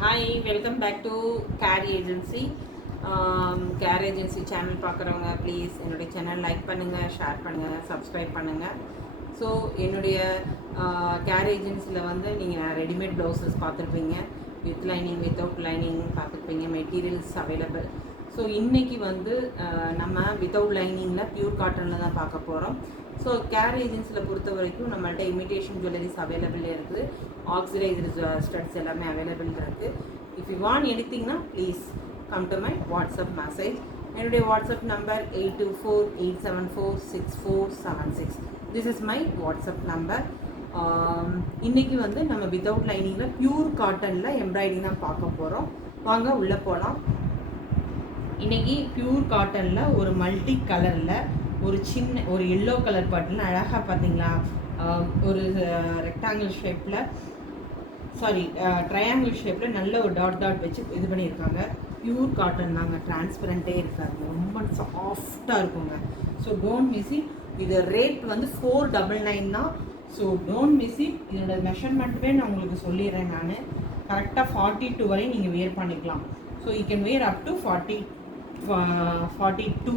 Hi, welcome back to care agency. Care agency channel பார்க்குறவங்க please என்னுடைய channel like பண்ணுங்கள், share பண்ணுங்கள், subscribe பண்ணுங்கள். ஸோ என்னுடைய கேர் ஏஜென்சியில் வந்து நீங்கள் ரெடிமேட் ப்ளவுசஸ் பார்த்துருப்பீங்க, வித் லைனிங் வித்தவுட் லைனிங் பார்த்துருப்பீங்க, மெட்டீரியல்ஸ் அவைலபிள். ஸோ இன்றைக்கி வந்து நம்ம வித்தவுட் லைனிங்கில் ப்யூர் காட்டனில் தான் பார்க்க போகிறோம். ஸோ கேர் ஏஜென்சியில் பொறுத்த வரைக்கும் நம்மள்ட்ட இமிடேஷன் ஜுவல்லரிஸ் அவைலபிள் இருக்குது, ஆக்சிடைஸ்டு ஸ்டட்ஸ் எல்லாமே அவைலபிள் இருக்குது. இஃப் யூ வாண்ட் எனிதிங்னா please come to my WhatsApp message. என்னுடைய WhatsApp number 8248746476. This is my WhatsApp number. இன்றைக்கி வந்து நம்ம வித்தவுட் லைனிங்கில் ப்யூர் காட்டனில் எம்ப்ராய்டிங் தான் பார்க்க போகிறோம். வாங்க உள்ளே போகலாம். இன்றைக்கி ப்யூர் காட்டனில் ஒரு மல்டி கலரில் ஒரு எல்லோ கலர் பாட்டில் அழகாக பார்த்தீங்களா, ஒரு ரெக்டாங்கிள் ஷேப்பில் ட்ரையாங்கிள் ஷேப்பில் நல்ல ஒரு டாட் வச்சு இது பண்ணியிருக்காங்க. ப்யூர் காட்டன் தாங்க, டிரான்ஸ்பரண்ட்டே இருக்காது, ரொம்ப சாஃப்டாக இருக்குங்க. So don't miss it. இது ரேட் வந்து 499 தான். So don't miss it. இதோட மெஷர்மெண்ட்டுமே நான் உங்களுக்கு சொல்லிடுறேன். நான் கரெக்டாக 42 வரை நீங்கள் வியர் பண்ணிக்கலாம். So you can wear up to 42.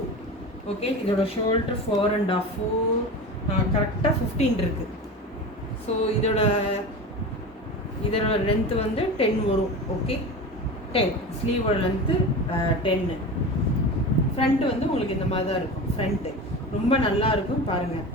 Okay, இதோட ஷோல்டர் 4.5 கரெக்டாக 15 இருக்குது. ஸோ இதோட லென்த்து வந்து 10 வரும். ஓகே, 10 ஸ்லீவோட லென்த்து 10. ஃப்ரண்ட்டு வந்து உங்களுக்கு இந்த மாதிரி தான் இருக்கும். ஃப்ரண்ட்டு ரொம்ப நல்லா இருக்கும் பாருங்கள்.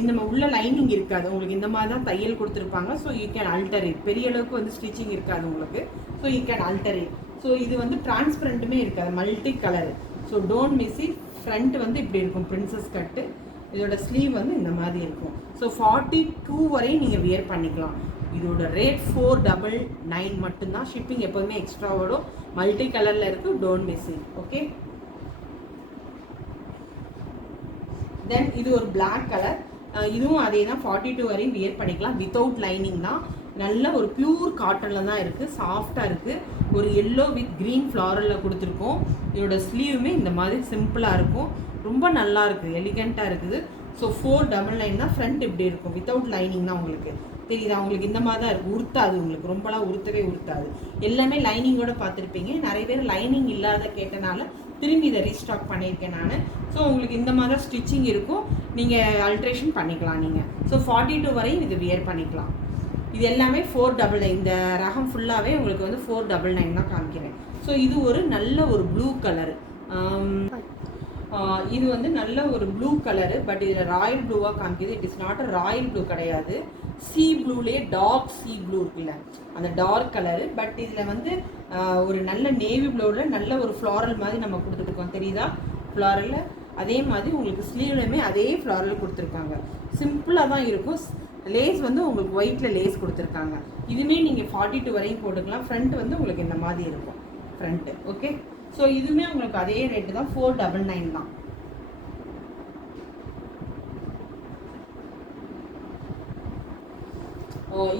இந்த உள்ள லைனிங் இருக்காது உங்களுக்கு, இந்த மாதிரி தான் தையல் கொடுத்துருப்பாங்க. So you can அல்டர் it. பெரிய அளவுக்கு வந்து ஸ்டிச்சிங் இருக்காது உங்களுக்கு. So you can அல்டர் it. So இது வந்து டிரான்ஸ்பரண்ட்டுமே இருக்காது, multi colour. So don't miss it. Front வந்து இப்படி இருக்கும், பிரின்சஸ் கட்டு. இதோட ஸ்லீவ் வந்து இந்த மாதிரி இருக்கும். ஸோ 42 வரையும் நீங்கள் வியர் பண்ணிக்கலாம். இதோட ரேட் 499 மட்டும்தான். ஷிப்பிங் எப்போதுமே எக்ஸ்ட்ரா வரும். மல்டி கலரில் இருக்குது, டோன்ட் மிஸ் இட். ஓகே, தென் இது ஒரு பிளாக் கலர். இதுவும் அதே தான், 42 வரையும் வியர் பண்ணிக்கலாம். வித்தவுட் லைனிங் தான், நல்ல ஒரு பியூர் காட்டனில் தான் இருக்குது, சாஃப்டாக இருக்குது. ஒரு எல்லோ வித் க்ரீன் ஃப்ளாரலில் கொடுத்துருக்கோம். இதோட ஸ்லீவுமே இந்த மாதிரி சிம்பிளாக இருக்கும், ரொம்ப நல்லா இருக்குது, எலிகண்ட்டாக இருக்குது. ஸோ 499 தான். ஃப்ரண்ட் இப்படி இருக்கும், வித்தவுட் லைனிங் தான். உங்களுக்கு தெரியுதா? உங்களுக்கு இந்த மாதிரி தான் இருக்கும், உறுத்தாது உங்களுக்கு, ரொம்பலாம் உறுத்தாது. எல்லாமே லைனிங்கோட பார்த்துருப்பீங்க. நிறைய பேர் லைனிங் இல்லாத கேட்டனால திரும்பி இதை ரீஸ்டாக் பண்ணியிருக்கேன் நான். ஸோ உங்களுக்கு இந்த மாதிரி தான் ஸ்டிச்சிங் இருக்கும், நீங்கள் அல்ட்ரேஷன் பண்ணிக்கலாம் நீங்கள். ஸோ 42 வரையும் இது வியர் பண்ணிக்கலாம். இது எல்லாமே 499. இந்த ரகம் ஃபுல்லாகவே உங்களுக்கு வந்து 499 தான் காமிக்கிறேன். ஸோ இது ஒரு நல்ல ஒரு ப்ளூ கலரு. இது வந்து நல்ல ஒரு ப்ளூ கலரு, பட் இதில் ராயல் ப்ளூவாக காமிக்குது. It is not a Royal blue கிடையாது, சி ப்ளூலே டார்க் சி ப்ளூ இருக்குல்ல, அந்த டார்க் கலரு. பட் இதில் வந்து ஒரு நல்ல நேவி ப்ளூவில் நல்ல ஒரு ஃப்ளாரல் மாதிரி நம்ம கொடுத்துருக்கோம், தெரியுதா? ஃப்ளாரலில் அதே மாதிரி உங்களுக்கு ஸ்லீவ்லையுமே அதே ஃப்ளாரல் கொடுத்துருக்காங்க. சிம்பிளாக தான் இருக்கும். லேஸ் வந்து உங்களுக்கு ஒயிட்டில் லேஸ் கொடுத்துருக்காங்க. இதுவுமே நீங்கள் 42 வரையும் போட்டுக்கலாம். ஃப்ரண்ட் வந்து உங்களுக்கு இந்த மாதிரி இருக்கும் ஃப்ரண்ட்டு. ஓகே, ஸோ இதுவுமே உங்களுக்கு அதே ரேட்டு தான், 499 தான்.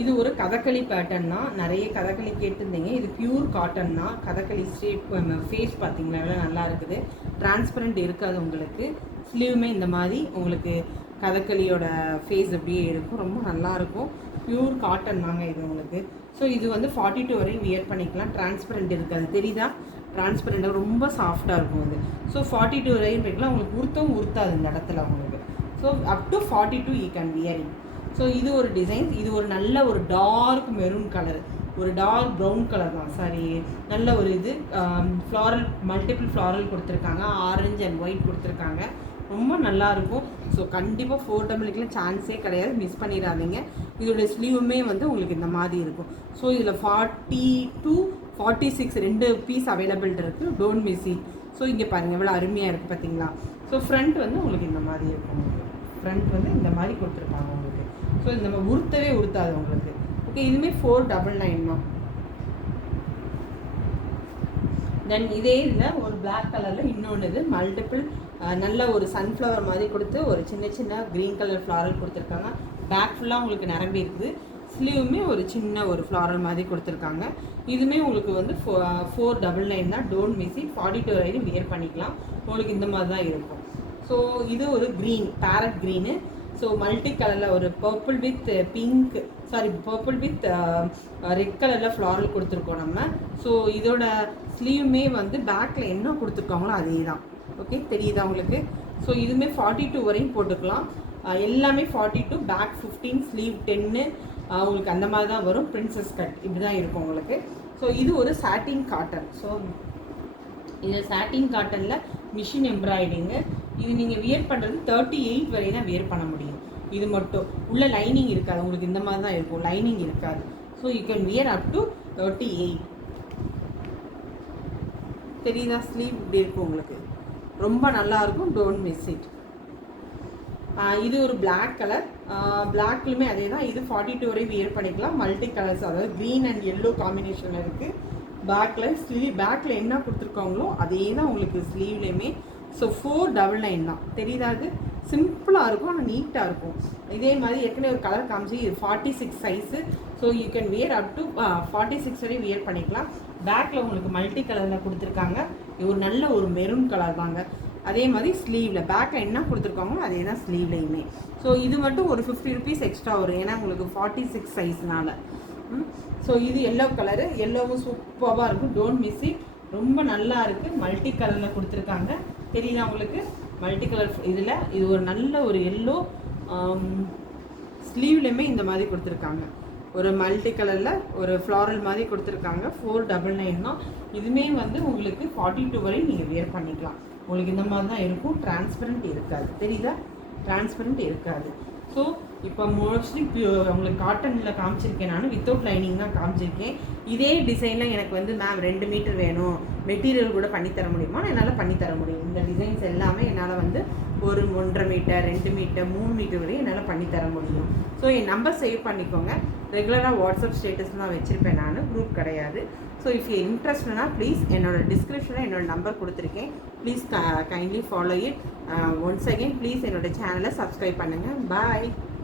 இது ஒரு கதகளி பேட்டர்ன் தான். நிறைய கதகளி கேட்டிருந்தீங்க. இது பியூர் காட்டன் தான். கதகளி ஸ்ட்ரீட் ஃபேஸ் பார்த்தீங்களா, எவ்வளோ நல்லா இருக்குது. டிரான்ஸ்பரண்ட் இருக்காது உங்களுக்கு. ஸ்லீவுமே இந்த மாதிரி உங்களுக்கு கதகளியோட ஃபேஸ் அப்படியே இருக்கும், ரொம்ப நல்லாயிருக்கும். பியூர் காட்டன் தாங்க இது உங்களுக்கு. ஸோ இது வந்து 42 வரையும் வியர் பண்ணிக்கலாம். டிரான்ஸ்பரண்ட் இருக்காது, தெரியுதா? டிரான்ஸ்பரண்ட்டாக ரொம்ப சாஃப்டாக இருக்கும் அது. ஸோ 42 வரையும் பண்ணிக்கலாம். உங்களுக்கு உறுத்தாது இந்த இடத்துல உங்களுக்கு. So up to 42 you can wear it. So இது ஒரு டிசைன். இது ஒரு நல்ல ஒரு டார்க் மெரூன் கலர், ஒரு டார்க் ப்ரௌன் கலர் தான், சாரி, நல்ல ஒரு இது ஃப்ளாரல், மல்டிபிள் ஃப்ளாரல் கொடுத்துருக்காங்க, ஆரஞ்சு அண்ட் ஒயிட் கொடுத்துருக்காங்க, ரொம்ப நல்லாயிருக்கும். ஸோ கண்டிப்பாக 499 சான்ஸே கிடையாது, மிஸ் பண்ணிடாதீங்க. இதோட ஸ்லீவுமே வந்து உங்களுக்கு இந்த மாதிரி இருக்கும். ஸோ இதில் 42, 46 2 பீஸ் அவைலபிள் இருக்குது, டோன்ட் மிஸ் இட். ஸோ இங்கே பாருங்கள் எவ்வளோ அருமையாக இருக்குது பார்த்தீங்களா? ஸோ ஃப்ரண்ட் வந்து உங்களுக்கு இந்த மாதிரி இருக்கும். உங்களுக்கு ஃப்ரண்ட் வந்து இந்த மாதிரி கொடுத்துருக்காங்க உங்களுக்கு. ஸோ இந்த மாதிரி உறுத்தாது உங்களுக்கு. ஓகே, இதுவுமே 499 தான். தென் இதே இதில் ஒரு பிளாக் கலரில் இன்னொன்று இது மல்டிபிள் நல்ல ஒரு சன்ஃப்ளவர் மாதிரி கொடுத்து ஒரு சின்ன க்ரீன் கலர் ஃப்ளாரல் கொடுத்துருக்காங்க. பேக் ஃபுல்லாக உங்களுக்கு நிரம்பி இருக்குது. ஸ்லீவுமே ஒரு சின்ன ஒரு ஃப்ளாரல் மாதிரி கொடுத்துருக்காங்க. இதுவுமே உங்களுக்கு வந்து 499 தான், டோன்ட் மிஸ் இட். 42 வரையும் வியர் பண்ணிக்கலாம். உங்களுக்கு இந்த மாதிரி தான் இருக்கும். ஸோ இது ஒரு green, parrot green. So multi கலரில் ஒரு purple with pink, sorry purple with red கலரில் ஃப்ளாரல் கொடுத்துருக்கோம் நம்ம. ஸோ இதோட ஸ்லீவுமே வந்து பேக்கில் என்ன கொடுத்துருக்காங்களோ அதே தான். ஓகே, தெரியுதா உங்களுக்கு? ஸோ இதுவுமே 42 வரையும் போட்டுக்கலாம். எல்லாமே 42, பேக் 15, ஸ்லீவ் 10 உங்களுக்கு அந்த மாதிரி தான் வரும். பிரின்சஸ் கட் இப்படி தான் இருக்கும் உங்களுக்கு. ஸோ இது ஒரு சாட்டின் காட்டன். ஸோ இது சாட்டின் காட்டனில் மிஷின் எம்ப்ராய்டிங்கு. இது நீங்கள் வியர் பண்ணுறது 38 வரை தான் வியர் பண்ண முடியும். இது மட்டும் உள்ள லைனிங் இருக்காது உங்களுக்கு, இந்த மாதிரி தான் இருக்கும், லைனிங் இருக்காது. So you can wear up to 38. தெரியுதா? ஸ்லீவ் இப்படி இருக்கும் உங்களுக்கு, ரொம்ப நல்லாயிருக்கும். Don't miss it. இது ஒரு பிளாக் கலர். பிளாக்லுமே அதே தான். இது 42 வரை வியர் பண்ணிக்கலாம். மல்டி கலர்ஸ், அதாவது க்ரீன் அண்ட் எல்லோ காம்பினேஷனில் இருக்குது. பேக்கில் பேக்கில் என்ன கொடுத்துருக்காங்களோ அதே தான் உங்களுக்கு ஸ்லீவ்லேயுமே. ஸோ 499 தான். தெரியுதா? அது சிம்பிளாக இருக்கும், ஆனால் நீட்டாக இருக்கும். இதே மாதிரி ஏற்கனவே ஒரு கலர் காமிச்சு, இது 46 size. So you can wear up to 46 வரை வியர் பண்ணிக்கலாம். பேக்கில் உங்களுக்கு மல்டி கலரில் கொடுத்துருக்காங்க. இது ஒரு நல்ல ஒரு மெரூன் கலர் தாங்க. அதே மாதிரி ஸ்லீவில் பேக்கில் என்ன கொடுத்துருக்காங்களோ அதே தான் ஸ்லீவ்லேயுமே. ஸோ இது மட்டும் ஒரு 50 ருபீஸ் எக்ஸ்ட்ரா வரும், ஏன்னா உங்களுக்கு 46 சைஸ்னால. ஸோ இது எல்லோ கலரு. எல்லோவும் சூப்பராக இருக்கும். Don't miss it. ரொம்ப நல்லா இருக்குது. மல்டி கலரில் கொடுத்துருக்காங்க. தெரியுதா உங்களுக்கு? மல்டி கலர் இதில் இது ஒரு நல்ல ஒரு எல்லோ. ஸ்லீவ்லேயுமே இந்த மாதிரி கொடுத்துருக்காங்க. ஒரு மல்டி கலரில் ஒரு ஃப்ளாரல் மாதிரி கொடுத்துருக்காங்க. 499 தான். இதுவுமே வந்து உங்களுக்கு 42 வரை நீங்கள் வியர் பண்ணிக்கலாம். உங்களுக்கு இந்த மாதிரி தான் இருக்கும். டிரான்ஸ்பரண்ட் இருக்காது. தெரியுதா? டிரான்ஸ்பரண்ட் இருக்காது. ஸோ இப்போ மோஸ்ட்லி உங்களுக்கு காட்டனில் காமிச்சிருக்கேன், நான் வித்தவுட் லைனிங் தான் காமிச்சிருக்கேன். இதே டிசைனில் எனக்கு வந்து மேம் 2 மீட்டர் வேணும், மெட்டீரியல் கூட பண்ணித்தர முடியுமா? என்னால் பண்ணித்தர முடியும். இந்த டிசைன்ஸ் எல்லாமே என்னால் வந்து ஒரு 1.5 மீட்டர், 2 மீட்டர், 3 மீட்டர் வரையும் என்னால் பண்ணித்தர முடியும். ஸோ என் நம்பர் சேவ் பண்ணிக்கோங்க. ரெகுலராக வாட்ஸ்அப் ஸ்டேட்டஸ் தான் வச்சுருப்பேன் நான், குரூப் கிடையாது. ஸோ இஃப் யூ இன்ட்ரெஸ்ட்னா ப்ளீஸ் என்னோட டிஸ்கிரிப்ஷனில் என்னோடய நம்பர் கொடுத்துருக்கேன். Please kindly follow it. Once again please என்னோடய சேனலை சப்ஸ்கிரைப் பண்ணுங்கள். பாய்.